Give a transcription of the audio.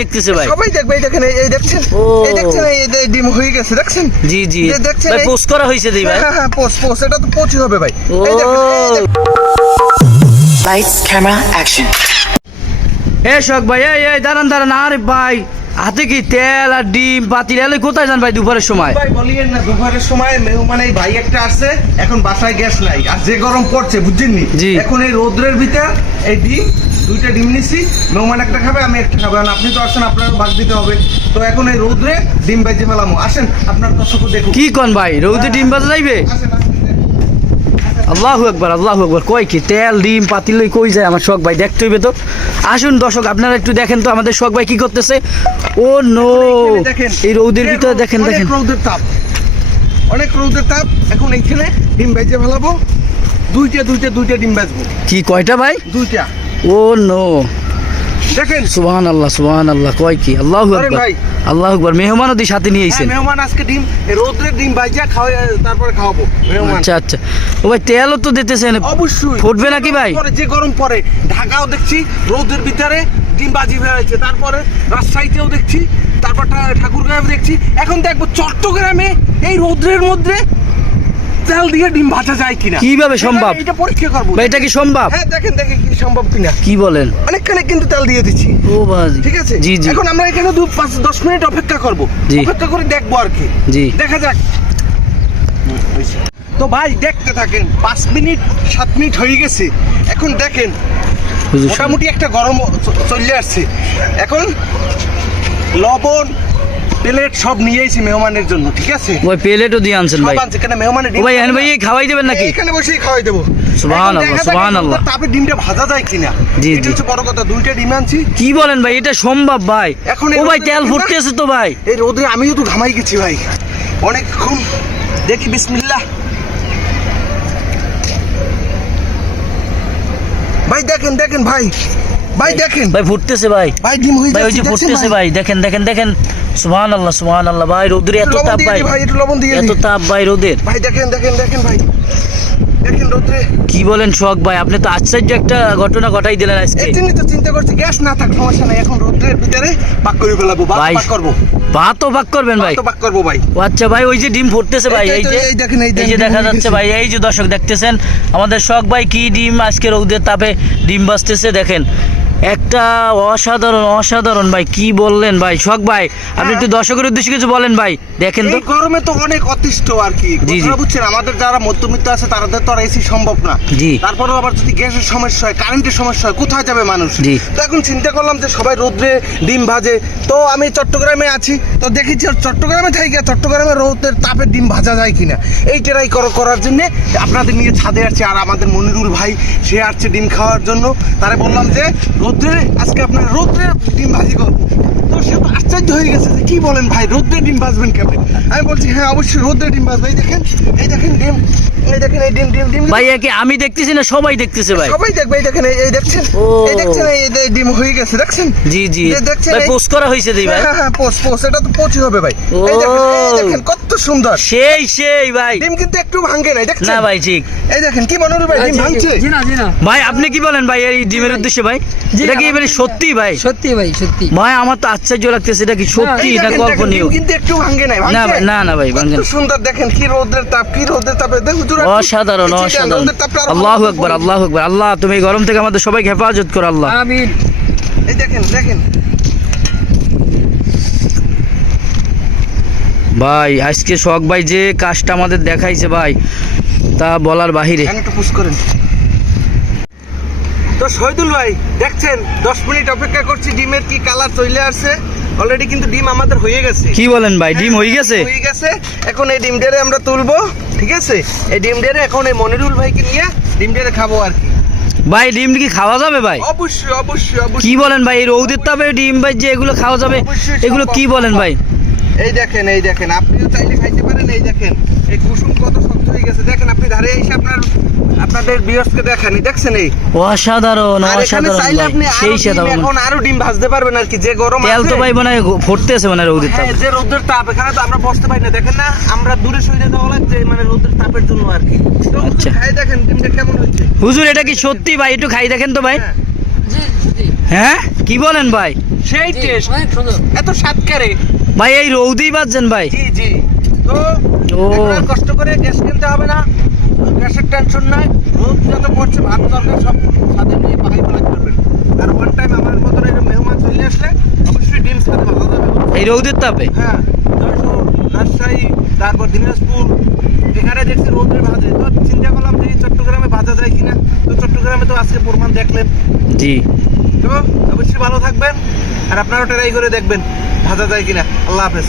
দেখতেছে ভাই, সবাই দেখবে। এই দেখেন, এই দেখছেন, এই দেখছেন, এই ডিম হয়ে গেছে দেখছেন। জি জি দেখছেন ভাই, পোস্ট করা হয়েছে ভাই। হ্যাঁ হ্যাঁ, পোস্ট এটা তো পোস্টই হবে ভাই। এই Lights, camera, action. এ শোক ভাই, এই দাঁড়ান দাঁড়ান। আরে ভাই, হাতে কি তেল আর ডিম পাতিল এলে কোথায় যান ভাই দুপুরের সময়? ভাই বলিয়েন না, দুপুরের সময় মেহমান এই ভাই একটা আসছে, এখন বাসায় গ্যাস নাই, আর যে গরম পড়ছে বুঝছেন নি। জি। এখন এই রোদ্রের ভিতর এই ডিম, দুইটা ডিম নিছি, মেহমান একটা খাবে, আমি একটা খাবো, কারণ আপনি তো আসছেন, আপনার ভাগ দিতে হবে। তো এখন এই রোদ্রে ডিম বেজে ফেলামো, আসেন আপনার দর্শকও দেখুন। কি কোন ভাই, রৌদে ডিম বাজা যাইবে? আসেন, আসেন, আল্লাহু আকবার, আল্লাহু আকবার। কয় কি তেল ডিম পাতিল লই কই যায় আমার শখ ভাই, দেখতে হইবে তো। আসুন দর্শক, আপনারা একটু দেখেন তো আমাদের শখ ভাই কি করতেছে। ও নো, দেখেন এই রৌদের ভিতরে দেখেন অনেক দেখেন। রৌদের তাপ, অনেক রৌদের তাপ। এখন এইখানে ডিম বেজে ফেলাবো, দুইটা ডিম বেজবো। কি কয়টা ভাই? দুইটা। ও নো, দেখেন সুবহানাল্লাহ সুবহানাল্লাহ। কয় কি, আল্লাহু আরে আকবার ভাই। আল্লাহু আকবার। মেহমানও দি সাথে নিয়ে হ্যাঁ, আইছেন? মেহমান আজকে ডিম, এই রোদ্রের ডিম ভাইজা খাওয়া, তারপরে খাওয়াবো মেহমান। আচ্ছা আচ্ছা। ও ভাই তেলও তো দিতেছেন, অবশ্যই ফুটবে নাকি ভাই? পরে যে গরম পড়ে, ঢাকাও দেখছি রোদের ভিতরে ডিম বাজি হয়েছে, তারপরে রাজশাহীতেও দেখছি, তারপর ঠাকুরগাঁও দেখছি, এখন দেখবো চট্টগ্রামে এই রোদ্রের মধ্যে তেল দিয়ে ডিম ভাজা যায় কিনা। কিভাবে সম্ভব এটা পরীক্ষা করবো। ভাই, এটা কি সম্ভব? হ্যাঁ, দেখেন দেখেন কি সম্ভব কিনা। কি বলেন? অনেকখানে কিন্তু তেল দিয়ে দিচ্ছি, ও ভাই, ঠিক আছে। জি জি এখন আমরা এখানে 5-10 মিনিট অপেক্ষা করব, জি। অপেক্ষা করে দেখবো আর কি, জি। দেখা যাক। তো ভাই দেখতে থাকেন, 5 মিনিট 7 মিনিট হয়ে গেছে। এখন দেখেন হুজুর মোটামুটি একটা গরম চলে আসছে। এখন লবণ প্লেট সব নিয়ে এসেছি মেহমানের জন্য, ঠিক আছে। ভাই প্লেটও দিয়ে আনছেন ভাই? সব আনছে, কেন মেহমানের ও ভাই, এখানে ভাই খাওয়াই দেবেন নাকি? এখানে বসেই খাওয়াই দেবো। সুবহানাল্লাহ, এখন দেখা যাক সুবহানাল্লাহ। তারপরে ডিমটা ভাজা যায় কিনা। জি, এটা জি। হচ্ছে বড় কথা, দুইটা ডিম আনছি। কি বলেন ভাই, এটা সম্ভব ভাই? এখন এই ও ভাই রোদে তেল দেখেন না? ফুটতেছে তো ভাই। এই রোদে আমিও তো ঘামাই গেছি ভাই অনেকক্ষণ। দেখি বিসমিল্লাহ। ভাই দেখেন দেখেন ভাই, ভাই দেখেন ভাই ফুটতেছে ভাই, ভাই ডিম হয়ে ভাই ওই যাচ্ছে, যে দেখছেন ফুটতেছে ভাই, দেখেন দেখেন দেখেন। সুবহানাল্লাহ সুবহানাল্লাহ ভাই, রোদের এত একটু লবণ তাপ দিয়ে ভাই, দিই ভাই, একটু লবণ দিয়ে এত দিই। তাপ ভাই রোদের। ভাই দেখেন দেখেন দেখেন ভাই, দেখেন রোদে। কি বলেন শখ ভাই, আপনি তো আশ্চর্য একটা ঘটনা ঘটাই দিলেন আজকে। এই জন্যই তো চিন্তা করছি, গ্যাস না থাক সমস্যা নাই, এখন রোদের ভিতরে পাক করে ফেলাবো, ভাই পাক করবো, ভাতও পাক করবেন ভাই? তো পাক করবো ভাই। ও আচ্ছা ভাই, ওই যে ডিম ফুটতেছে ভাই, এই যে এই দেখেন, এই এই যে ডিম দেখা হয়ে যাচ্ছে গেছে। ভাই, এই যে দর্শক দেখতেছেন আমাদের শখ ভাই কি ডিম আজকে রোদের তাপে ডিম বাজতেছে দেখেন। একটা অসাধারণ অসাধারণ ভাই, কি বললেন ভাই শখ ভাই, আপনি একটু দর্শকের উদ্দেশ্যে কিছু বলেন ভাই, দেখেন তো। এই গরমে তো অনেক অতিষ্ঠ আর কি, জি, জি। কথাটা বুঝছেন। আমাদের যারা মধ্যবিত্ত আছে তাদের তো আর এসি সম্ভব না। জি। তারপরেও আবার যদি গ্যাসের সমস্যা হয়, কারেন্টের সমস্যা হয়, কোথায় যাবে মানুষ? জি। তো এখন চিন্তা করলাম যে সবাই রোদ্রে ডিম ভাজে, তো আমি চট্টগ্রামে আছি, তো দেখেছি চট্টগ্রামে থাকি, চট্টগ্রামে রোদের তাপে ডিম ভাজা যায় কিনা এই ট্রাই করার জন্য আপনাদের নিয়ে ছাদে আসছে। আর আমাদের মনিরুল ভাই সে আসছে ডিম খাওয়ার জন্য, তারে বললাম যে রোদ্রে আজকে আপনার রোদ্রে ডিম ভাজি করবো। তো সে তো আশ্চর্য হয়ে গেছে যে কি বলেন ভাই, রোদ্রে ডিম ভাজবেন কেমন? আমি বলছি হ্যাঁ অবশ্যই রোদ্রে ডিম ভাজবো। এই দেখেন, এই দেখেন ডিম, এই দেখেন এই ডিম ডিম ডিম ভাই একে আমি দেখতেছি না, সবাই দেখতেছে ভাই? সবাই দেখবে। এই দেখেন, এই দেখছেন, ও। এই দেখছেন, এই ডিম হয়ে গেছে দেখছেন। জি জি এই দেখছেন, ভাই, এই- পোস্ট করা হয়েছে ভাই? হ্যাঁ হ্যাঁ, পোস্ট এটা তো পোস্টই হবে ভাই। ও। এই দেখেন কত সুন্দর সেই সেই ভাই। ডিম, কিন্তু একটু ভাঙে নাই দেখছেন। না ভাই ঠিক। এই দেখেন কি মনে হলো ভাই, ডিম ভাঙছে। জি না ভাই আপনি কি বলেন ভাই এই ডিমের উদ্দেশ্যে ভাই? জি, এটা কি এবারে সত্যি ভাই? সত্যি ভাই সত্যি। ভাই আমার তো আশ্চর্য লাগতেছে, এটা কি সত্যি এই না দেখেন, দেখেন, কল্পনীয়? ডিম কিন্তু একটু ভাঙে নাই, না ভাঙছে? ভাই, না না ভাই ভাঙেন। কত সুন্দর দেখেন, কি রোদের তাপ, কি রোদের তাপে দেখুন হুজুর, অসাধারণ এই যে অসাধারণ। রোদের তাপটা আরো আল্লাহু ভালো আকবার করে। আল্লাহু আকবার। আল্লাহ তুমি এই গরম থেকে আমাদের সবাইকে হেফাজত করো আল্লাহ। আমিন। এই দেখেন দেখেন ভাই আজকে শখ ভাই যে কাজটা আমাদের দেখাইছে ভাই, তা বলার বাহিরে। এখানে একটু পুশ করেন। তো শহীদুল ভাই দেখছেন 10 মিনিট অপেক্ষা করছি, ডিমের কি কালার চলে আসছে। অলরেডি কিন্তু ডিম আমাদের হয়ে গেছে। কি বলেন ভাই, ডিম হয়ে গেছে? হয়ে গেছে। এখন এই ডিম ডেরে আমরা তুলবো, ঠিক আছে। এই ডিম ডেরে এখন এই মনিরুল ভাইকে নিয়ে ডিম ডেরে খাবো আর কি। ভাই ডিম কি খাওয়া যাবে ভাই? অবশ্যই অবশ্যই কি অবশ্যই। বলেন ভাই, এই রৌদের তাপে ডিম ভাই যে এগুলো খাওয়া যাবে, অবশ্যই এগুলো সম্ভব, কি বলেন ভাই? এই দেখেন, এই দেখেন, আপনিও চাইলে খাইতে পারেন। এই দেখেন এই কুসুম কত শক্ত হয়ে গেছে, দেখেন আপনি ধারে এসে আপনাদের বিয়সকে দেখেন, এই দেখছেন এই অসাধারণ আর এখানে অসাধারণ চাইলে ভাই, আপনি সেই আরো সাদা ডিম, এখন আরো ডিম ভাজতে পারবেন আর কি, যে গরম তেল তো আছে। ভাই মানে ফুটতেছে মানে রৌদের তাপে। হ্যাঁ, যে রোদের তাপ, এখানে তো আমরা বসতে পারি না, দেখেন না আমরা দূরে সরে দেওয়া লাগছে মানে রোদের তাপের জন্য আর কি। তো আচ্ছা। খাই দেখেন ডিমটা কেমন হয়েছে। হুজুর এটা কি সত্যি ভাই? একটু খাই দেখেন তো ভাই। হ্যাঁ, হ্যাঁ কি বলেন ভাই? সেই টেস্ট, এত স্বাদ করে। ভাই এই রৌদেই বাজছেন ভাই? জি জি। তো ও। এখন আর কষ্ট করে গ্যাস কিনতে হবে না, গ্যাসের টেনশন নাই। রোদ যত পড়ছে ভাত তরকারি সব ছাদে নিয়ে পাহাই ফেলাতে পারবেন। আর ওয়ান টাইম আমার মতন একটা মেহমান চলে আসলে অবশ্যই ডিম ছাদে ভাজা যাবে। এই রৌদের তাপে? হ্যাঁ, যশোর, রাজশাহী, তারপর দিনাজপুর, এখানে দেখছি রোদে ভাজে। তো চিন্তা করলাম যে এই চট্টগ্রামে ভাজা যায় কিনা। তো চট্টগ্রামে তো আজকে প্রমাণ দেখলেন। জি। তো অবশ্যই ভালো থাকবেন, আর আপনারাও ট্রাই করে দেখবেন ভাজা যায় কিনা। আল্লাহ হাফেজ।